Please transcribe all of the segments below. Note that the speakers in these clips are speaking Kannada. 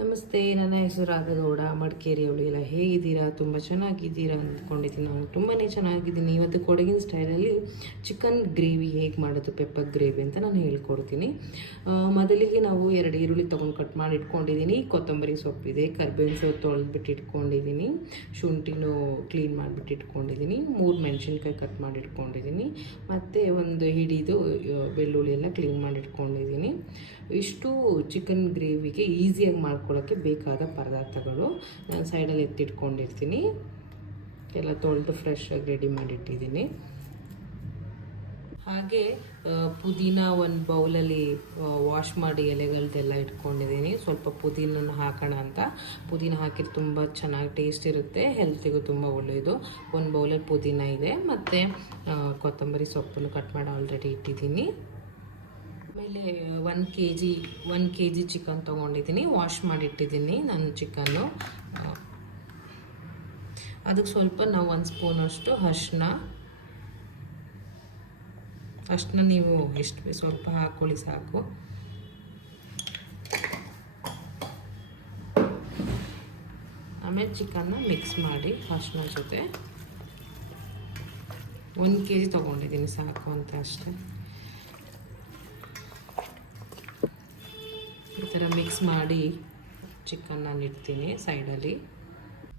ನಮಸ್ತೆ, ನನ್ನ ಹೆಸರು ರಾಧಗೌಡ ಮಡಿಕೇರಿಯವಳು. ಎಲ್ಲ ಹೇಗಿದ್ದೀರಾ? ತುಂಬ ಚೆನ್ನಾಗಿದ್ದೀರಾ ಅಂದ್ಕೊಂಡಿದ್ದೀನಿ. ನಾನು ತುಂಬಾ ಚೆನ್ನಾಗಿದ್ದೀನಿ. ಇವತ್ತು ಕೊಡಗಿನ ಸ್ಟೈಲಲ್ಲಿ ಚಿಕನ್ ಗ್ರೇವಿ ಹೇಗೆ ಮಾಡೋದು, ಪೆಪ್ಪರ್ ಗ್ರೇವಿ ಅಂತ ನಾನು ಹೇಳ್ಕೊಡ್ತೀನಿ. ಮೊದಲಿಗೆ ನಾವು 2 ಈರುಳ್ಳಿ ತೊಗೊಂಡು ಕಟ್ ಮಾಡಿ ಇಟ್ಕೊಂಡಿದ್ದೀನಿ. ಕೊತ್ತಂಬರಿ ಸೊಪ್ಪಿದೆ, ಕರ್ಬೇವಿನ ಸೊಪ್ಪು ತೊಳೆದ್ಬಿಟ್ಟು ಇಟ್ಕೊಂಡಿದ್ದೀನಿ, ಶುಂಠಿನೂ ಕ್ಲೀನ್ ಮಾಡಿಬಿಟ್ಟು ಇಟ್ಕೊಂಡಿದ್ದೀನಿ, 3 ಮೆಣಸಿನ್ಕಾಯಿ ಕಟ್ ಮಾಡಿ ಇಟ್ಕೊಂಡಿದ್ದೀನಿ, ಮತ್ತು ಒಂದು ಹಿಡಿದು ಬೆಳ್ಳುಳ್ಳಿ ಎಲ್ಲ ಕ್ಲೀನ್ ಮಾಡಿ ಇಟ್ಕೊಂಡಿದ್ದೀನಿ. ಇಷ್ಟು ಚಿಕನ್ ಗ್ರೇವಿಗೆ ಈಸಿಯಾಗಿ ಮಾಡ್ಕೊಳ್ಳೋಕ್ಕೆ ಬೇಕಾದ ಪದಾರ್ಥಗಳು ನಾನು ಸೈಡಲ್ಲಿ ಎತ್ತಿಟ್ಕೊಂಡಿರ್ತೀನಿ. ಎಲ್ಲ ತೊಳೆದು ಫ್ರೆಶ್ಶಾಗಿ ರೆಡಿ ಮಾಡಿಟ್ಟಿದ್ದೀನಿ. ಹಾಗೆ ಪುದೀನ ಒಂದು ಬೌಲಲ್ಲಿ ವಾಶ್ ಮಾಡಿ ಎಲೆಗಳದ್ದೆಲ್ಲ ಇಟ್ಕೊಂಡಿದ್ದೀನಿ. ಸ್ವಲ್ಪ ಪುದೀನನ ಹಾಕೋಣ ಅಂತ. ಪುದೀನ ಹಾಕಿದ್ರೆ ತುಂಬ ಚೆನ್ನಾಗಿ ಟೇಸ್ಟ್ ಇರುತ್ತೆ, ಹೆಲ್ತಿಗೂ ತುಂಬ ಒಳ್ಳೆಯದು. ಒಂದು ಬೌಲಲ್ಲಿ ಪುದೀನ ಇದೆ, ಮತ್ತು ಕೊತ್ತಂಬರಿ ಸೊಪ್ಪನ್ನು ಕಟ್ ಮಾಡಿ ಆಲ್ರೆಡಿ ಇಟ್ಟಿದ್ದೀನಿ. ಆಮೇಲೆ 1 ಕೆ ಜಿ ಚಿಕನ್ ತೊಗೊಂಡಿದ್ದೀನಿ, ವಾಶ್ ಮಾಡಿಟ್ಟಿದ್ದೀನಿ ನಾನು ಚಿಕನ್ನು. ಅದಕ್ಕೆ ಸ್ವಲ್ಪ ನಾವು 1 ಸ್ಪೂನಷ್ಟು ಅರಿಶಿನ ನೀವು ಎಷ್ಟು ಸ್ವಲ್ಪ ಹಾಕ್ಕೊಳ್ಳಿ ಸಾಕು. ಆಮೇಲೆ ಚಿಕನ್ನ ಮಿಕ್ಸ್ ಮಾಡಿ ಅರಿಶಿನ ಜೊತೆ 1 ಕೆ ಜಿ ತೊಗೊಂಡಿದ್ದೀನಿ ಸಾಕು ಅಂತ ಅಷ್ಟೇ. ಈ ಥರ ಮಿಕ್ಸ್ ಮಾಡಿ ಚಿಕನ್ ನಾನು ಇಡ್ತೀನಿ ಸೈಡಲ್ಲಿ.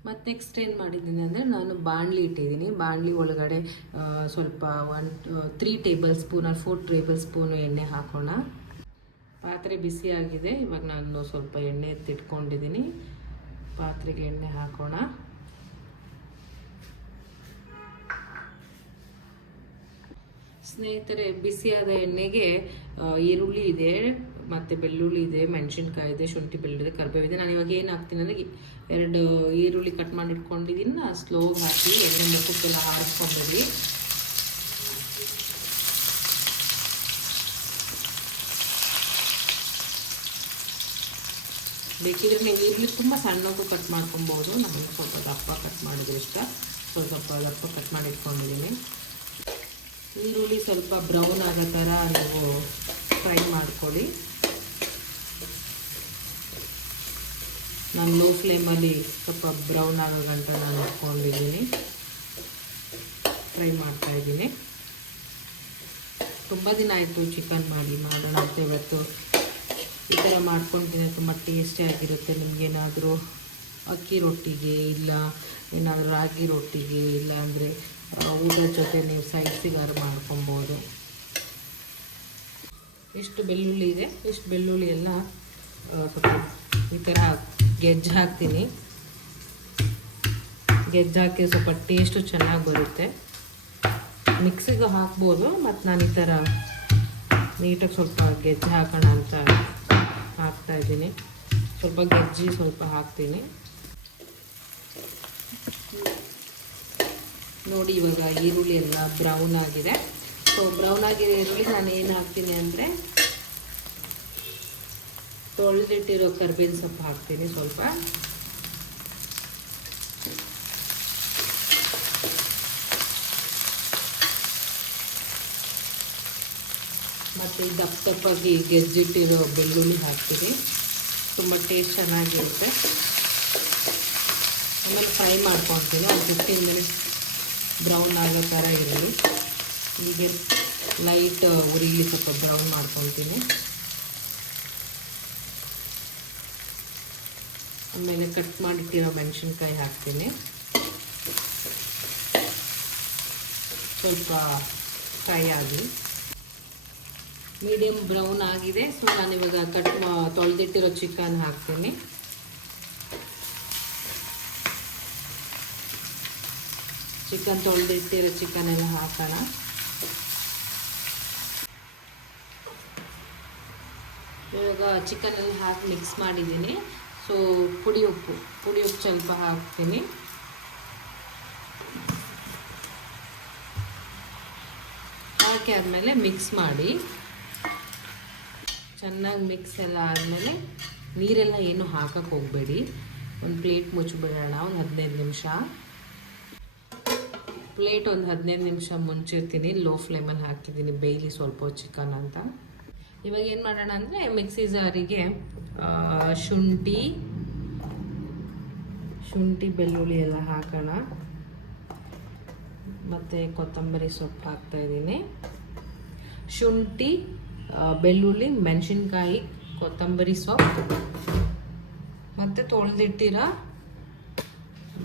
ಮತ್ತು ನೆಕ್ಸ್ಟ್ ಏನು ಮಾಡಿದ್ದೀನಿ ಅಂದರೆ, ನಾನು ಬಾಣಲಿ ಇಟ್ಟಿದ್ದೀನಿ. ಬಾಣಲಿ ಒಳಗಡೆ ಸ್ವಲ್ಪ 3 ಟೇಬಲ್ ಸ್ಪೂನ್ 4 ಟೇಬಲ್ ಸ್ಪೂನು ಎಣ್ಣೆ ಹಾಕೋಣ. ಪಾತ್ರೆ ಬಿಸಿಯಾಗಿದೆ. ಇವಾಗ ನಾನು ಸ್ವಲ್ಪ ಎಣ್ಣೆ ಎತ್ತಿಟ್ಕೊಂಡಿದ್ದೀನಿ. ಪಾತ್ರೆಗೆ ಎಣ್ಣೆ ಹಾಕೋಣ. ಸ್ನೇಹಿತರೆ, ಬಿಸಿಯಾದ ಎಣ್ಣೆಗೆ ಈರುಳ್ಳಿ ಇದೆ, ಮತ್ತು ಬೆಳ್ಳುಳ್ಳಿ ಇದೆ, ಮೆಣಸಿನ್ಕಾಯಿ ಇದೆ, ಶುಂಠಿ ಬೆಳ್ಳುಳ್ಳಿ, ಕರಿಬೇವಿದೆ. ನಾನು ಇವಾಗ ಏನು ಹಾಕ್ತೀನಿ ಅಂದರೆ, 2 ಈರುಳ್ಳಿ ಕಟ್ ಮಾಡಿ ಇಟ್ಕೊಂಡಿದ್ದೀನಿ, ಸ್ಲೋಗೆ ಹಾಕಿ ಎಣ್ಣೆ ಮುಖಕ್ಕೆಲ್ಲ ಹಾರಿಸ್ಕೊಂಡ್ಬಿಡಿ. ಬೇಕಿದ್ರೆ ನೀವು ಈರುಳ್ಳಿ ತುಂಬ ಸಣ್ಣಕ್ಕೂ ಕಟ್ ಮಾಡ್ಕೊಬೋದು. ನಾನು ಸ್ವಲ್ಪ ದಪ್ಪ ಕಟ್ ಮಾಡಿದ್ರೆ ಇಷ್ಟ, ಸ್ವಲ್ಪ ದಪ್ಪ ಕಟ್ ಮಾಡಿ ಇಟ್ಕೊಂಡಿದ್ದೀನಿ. ಈರುಳ್ಳಿ ಸ್ವಲ್ಪ ಬ್ರೌನ್ ಆಗೋ ಥರ ನೀವು ಫ್ರೈ ಮಾಡ್ಕೊಳ್ಳಿ. ನಾನು ಲೋ ಫ್ಲೇಮಲ್ಲಿ ಸ್ವಲ್ಪ ಬ್ರೌನ್ ಆಗೋ ಗಂಟ ನಾನು ಇಟ್ಕೊಂಡಿದ್ದೀನಿ, ಫ್ರೈ ಮಾಡ್ತಾಯಿದ್ದೀನಿ. ತುಂಬ ದಿನ ಆಯಿತು ಚಿಕನ್ ಮಾಡೋಣ ಅಂತ ಇವತ್ತು ಈ ಥರ ಮಾಡ್ಕೊತೀನಿ. ತುಂಬ ಟೇಸ್ಟಿಯಾಗಿರುತ್ತೆ. ನಿಮಗೇನಾದರೂ ಅಕ್ಕಿ ರೊಟ್ಟಿಗೆ, ಇಲ್ಲ ಏನಾದರೂ ರಾಗಿ ರೊಟ್ಟಿಗೆ, ಇಲ್ಲ ಅಂದರೆ ಊಟದ ಜೊತೆ ನೀವು ಸೈಡ್ಸಿಗಾರು ಮಾಡ್ಕೊಬೋದು. ಇಷ್ಟು ಬೆಳ್ಳುಳ್ಳಿ ಇದೆ, ಇಷ್ಟು ಬೆಳ್ಳುಳ್ಳಿ ಎಲ್ಲ ಸ್ವಲ್ಪ ಈ ಥರ ಗೆಜ್ಜೆ ಹಾಕ್ತೀನಿ. ಗೆಜ್ಜೆ ಹಾಕಿ ಸ್ವಲ್ಪ ಟೇಸ್ಟು ಚೆನ್ನಾಗಿ ಬರುತ್ತೆ. ಮಿಕ್ಸಿಗೆ ಹಾಕ್ಬೋದು, ಮತ್ತು ನಾನು ಈ ಥರ ನೀಟಾಗಿ ಸ್ವಲ್ಪ ಗೆಜ್ಜೆ ಹಾಕೋಣ ಅಂತ ಹಾಕ್ತಾಯಿದ್ದೀನಿ. ಸ್ವಲ್ಪ ಗೆಜ್ಜೆ ಸ್ವಲ್ಪ ಹಾಕ್ತೀನಿ. ನೋಡಿ, ಇವಾಗ ಈರುಳ್ಳಿ ಎಲ್ಲ ಬ್ರೌನ್ ಆಗಿದೆ. ಸೊ ಬ್ರೌನ್ ಆಗಿರೋ ಈರುಳ್ಳಿ ನಾನು ಏನು ಹಾಕ್ತೀನಿ ಅಂದರೆ, ತೊಳೆದಿಟ್ಟಿರೋ ಕರ್ಬೇವಿನ ಸೊಪ್ಪು ಹಾಕ್ತೀನಿ ಸ್ವಲ್ಪ. ಮತ್ತು ದಪ್ಪದಾಗಿ ಗೆಜ್ಜಿಟ್ಟಿರೋ ಬೆಳ್ಳುಳ್ಳಿ ಹಾಕ್ತೀನಿ. ತುಂಬ ಟೇಸ್ಟ್ ಚೆನ್ನಾಗಿರುತ್ತೆ. ಆಮೇಲೆ ಫ್ರೈ ಮಾಡ್ಕೊತೀನಿ. ಒಂದು 15 ಮಿನಿಟ್ಸ್ ಬ್ರೌನ್ ಆಗೋ ಥರ ಇರಲಿ. ಹೀಗೆ ಲೈಟ್ ಉರಿಲಿ ಸ್ವಲ್ಪ ಬ್ರೌನ್ ಮಾಡ್ಕೊತೀನಿ. ಆಮೇಲೆ ಕಟ್ ಮಾಡಿಟ್ಟಿರೋ ಮೆಣಸಿನ್ಕಾಯಿ ಹಾಕ್ತೀನಿ. ಸ್ವಲ್ಪ ಫ್ರೈ ಆಗಿ ಮೀಡಿಯಮ್ ಬ್ರೌನ್ ಆಗಿದೆ. ಸೊ ನಾನಿವಾಗ ತೊಳೆದಿಟ್ಟಿರೋ ಚಿಕನ್ ಹಾಕ್ತೀನಿ. ಚಿಕನ್ ತೊಳೆದಿಟ್ಟಿರೋ ಚಿಕನ್ ಎಲ್ಲ ಹಾಕೋಣ. ಇವಾಗ ಚಿಕನಲ್ಲಿ ಹಾಕಿ ಮಿಕ್ಸ್ ಮಾಡಿದ್ದೀನಿ. ಸೊ ಪುಡಿ ಉಪ್ಪು ಸ್ವಲ್ಪ ಹಾಕ್ತೀನಿ. ಹಾಕಿ ಆದಮೇಲೆ ಮಿಕ್ಸ್ ಮಾಡಿ ಚೆನ್ನಾಗಿ ಮಿಕ್ಸ್ ಎಲ್ಲ ಆದಮೇಲೆ ನೀರೆಲ್ಲ ಏನು ಹಾಕಕ್ಕೆ ಹೋಗಬೇಡಿ. ಒಂದು ಪ್ಲೇಟ್ ಮುಚ್ಚಿಬಿಡೋಣ. ಒಂದು 15 ನಿಮಿಷ. ಪ್ಲೇಟ್ ಒಂದು 15 ನಿಮಿಷ ಮುಂಚಿರ್ತೀನಿ. ಲೋ ಫ್ಲೇಮಲ್ಲಿ ಹಾಕಿದ್ದೀನಿ ಬೇಯ್ಲಿ ಸ್ವಲ್ಪ ಚಿಕನ್ ಅಂತ. ಇವಾಗ ಏನು ಮಾಡೋಣ ಅಂದರೆ, ಮಿಕ್ಸಿ ಜಾರಿಗೆ ಶುಂಠಿ, ಶುಂಠಿ ಬೆಳ್ಳುಳ್ಳಿ ಎಲ್ಲ ಹಾಕೋಣ. ಮತ್ತು ಕೊತ್ತಂಬರಿ ಸೊಪ್ಪು ಹಾಕ್ತಾಯಿದ್ದೀನಿ. ಶುಂಠಿ, ಬೆಳ್ಳುಳ್ಳಿ, ಮೆಣಸಿನ್ಕಾಯಿ, ಕೊತ್ತಂಬರಿ ಸೊಪ್ಪು ಮತ್ತು ತೊಳೆದಿಟ್ಟಿರೋ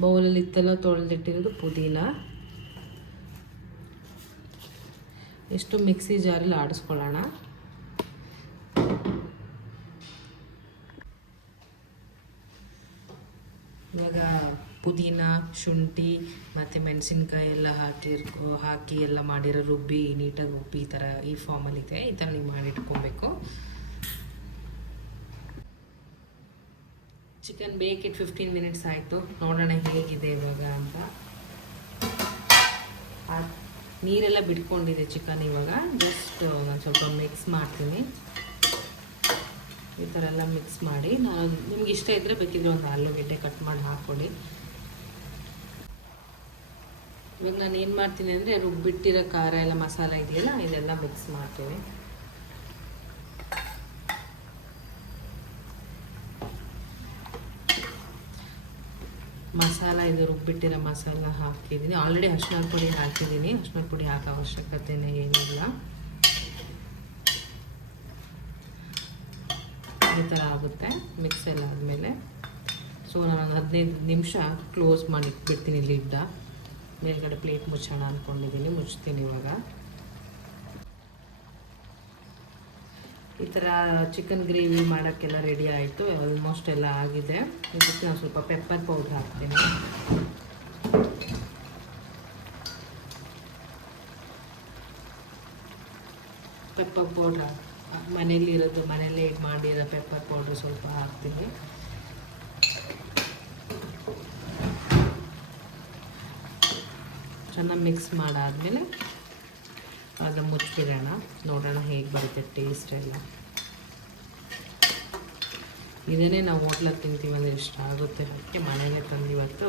ಬೌಲಲ್ಲಿ ಇತ್ತೆಲ್ಲ ತೊಳೆದಿಟ್ಟಿರೋದು ಪುದೀನ ಎಷ್ಟು ಮಿಕ್ಸಿ ಜಾರಲ್ಲಿ ಆಡಿಸ್ಕೊಳ್ಳೋಣ. ಇವಾಗ ಪುದೀನ, ಶುಂಠಿ ಮತ್ತು ಮೆಣಸಿನ್ಕಾಯಿ ಎಲ್ಲ ಹಾಕಿ ಎಲ್ಲ ಮಾಡಿರೋ ರುಬ್ಬಿ ನೀಟಾಗಿ ರುಬ್ಬಿ ಈ ಥರ ಈ ಫಾರ್ಮಲ್ಲಿದೆ. ಈ ಥರ ನೀವು ಮಾಡಿಟ್ಕೊಬೇಕು. ಚಿಕನ್ ಬೇಕಿಟ್ಟು 15 ಮಿನಿಟ್ಸ್ ಆಯಿತು. ನೋಡೋಣ ಹೇಗಿದೆ ಇವಾಗ ಅಂತ. ನೀರೆಲ್ಲ ಬಿಟ್ಕೊಂಡಿದೆ ಚಿಕನ್. ಇವಾಗ ಜಸ್ಟ್ ನಾನು ಸ್ವಲ್ಪ ಮಿಕ್ಸ್ ಮಾಡ್ತೀನಿ. ಈ ಥರ ಎಲ್ಲ ಮಿಕ್ಸ್ ಮಾಡಿ, ನಾನು ನಿಮ್ಗೆ ಇಷ್ಟ ಇದ್ದರೆ ಬೇಕಿದ್ರೆ ಒಂದು ಆಲೂಗೆಡ್ಡೆ ಕಟ್ ಮಾಡಿ ಹಾಕ್ಕೊಡಿ. ಇವಾಗ ನಾನು ಏನು ಮಾಡ್ತೀನಿ ಅಂದರೆ ರುಬ್ಬಿಟ್ಟಿರೋ ಖಾರ ಎಲ್ಲ ಮಸಾಲ ಇದೆಯಲ್ಲ ಇದೆಲ್ಲ ಮಿಕ್ಸ್ ಮಾಡ್ತೀನಿ. ಮಸಾಲ ಇದು ರುಬ್ಬಿಟ್ಟಿರೋ ಮಸಾಲ ಹಾಕಿದ್ದೀನಿ. ಆಲ್ರೆಡಿ ಅರಿಶಿನ ಪುಡಿ ಹಾಕಿದ್ದೀನಿ. ಅರಿಶಿನ ಪುಡಿ ಹಾಕೋ ಅವಶ್ಯಕತೆನೇ ಏನಿಲ್ಲ. ಈ ಥರ ಆಗುತ್ತೆ ಮಿಕ್ಸ್ ಎಲ್ಲ ಆದಮೇಲೆ. ಸೊ ನಾನು 15 ನಿಮಿಷ ಕ್ಲೋಸ್ ಮಾಡಿ ಇಟ್ಬಿಡ್ತೀನಿ ಲಿಡ್ಡ. ಮೇಲ್ಗಡೆ ಪ್ಲೇಟ್ ಮುಚ್ಚೋಣ ಅಂದ್ಕೊಂಡಿದ್ದೀನಿ. ಮುಚ್ತೀನಿ ಇವಾಗ. ಈ ಥರ ಚಿಕನ್ ಗ್ರೇವಿ ಮಾಡೋಕ್ಕೆಲ್ಲ ರೆಡಿ ಆಯಿತು. ಆಲ್ಮೋಸ್ಟ್ ಎಲ್ಲ ಆಗಿದೆ. ಇದಕ್ಕೆ ನಾನು ಸ್ವಲ್ಪ ಪೆಪ್ಪರ್ ಪೌಡ್ರ್ ಹಾಕ್ತೀನಿ. ಪೆಪ್ಪರ್ ಪೌಡ್ರ್ ಮನೇಲಿರೋದು, ಮನೇಲೇ ಮಾಡಿರೋ ಪೆಪ್ಪರ್ ಪೌಡ್ರ್ ಸ್ವಲ್ಪ ಹಾಕ್ತೀನಿ. ಚೆನ್ನಾಗಿ ಮಿಕ್ಸ್ ಮಾಡಾದಮೇಲೆ ಅದನ್ನ ಮುಚ್ಚಿಬಿಡೋಣ. ನೋಡೋಣ ಹೇಗೆ ಬರುತ್ತೆ ಟೇಸ್ಟ್ ಎಲ್ಲ. ಇದನ್ನೇ ನಾವು ಹೋಟ್ಲಲ್ಲಿ ತಿಂತೀವಿ ಅಂದರೆ ಇಷ್ಟ ಆಗುತ್ತೆ. ಅದಕ್ಕೆ ಮನೆಗೆ ತಂದು ಇವತ್ತು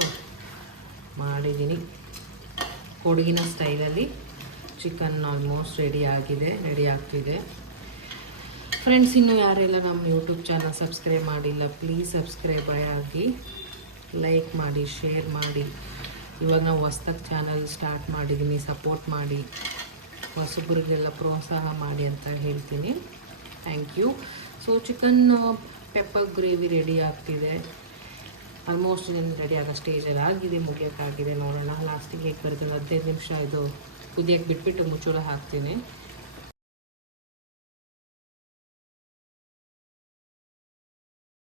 ಮಾಡಿದ್ದೀನಿ. ಕೊಡಗಿನ ಸ್ಟೈಲಲ್ಲಿ ಚಿಕನ್ ಆಲ್ಮೋಸ್ಟ್ ರೆಡಿ ಆಗ್ತಿದೆ. ಫ್ರೆಂಡ್ಸ್, ಇನ್ನೂ ಯಾರೆಲ್ಲ ನಮ್ಮ ಯೂಟ್ಯೂಬ್ ಚಾನಲ್ ಸಬ್ಸ್ಕ್ರೈಬ್ ಮಾಡಿಲ್ಲ, ಪ್ಲೀಸ್ ಸಬ್ಸ್ಕ್ರೈಬ್ ಆಗಿ, ಲೈಕ್ ಮಾಡಿ, ಶೇರ್ ಮಾಡಿ. ಇವಾಗ ನಾವು ಹೊಸ್ದಾಗಿ ಚಾನಲ್ ಸ್ಟಾರ್ಟ್ ಮಾಡಿದ್ದೀನಿ. ಸಪೋರ್ಟ್ ಮಾಡಿ, ಹೊಸಬರಿಗೆಲ್ಲ ಪ್ರೋತ್ಸಾಹ ಮಾಡಿ ಅಂತ ಹೇಳ್ತೀನಿ. Thank you. So chicken pepper gravy ready ಆಗ್ತಿದೆ. ಆಲ್ಮೋಸ್ಟ್ ರೆಡಿ ಆಗೋ ಸ್ಟೇಜಲ್ಲಿ ಆಗಿದೆ, ಮುಗಿಯೋಕ್ಕಾಗಿದೆ. ನೋಡೋಣ ಲಾಸ್ಟಿಗೆ ಹೇಗೆ ಬರುತ್ತೆ. 15 ನಿಮಿಷ ಇದು ಕುದಿಯೋಕ್ಕೆ ಬಿಟ್ಬಿಟ್ಟು ಮುಚ್ಚಳ ಹಾಕ್ತೀನಿ.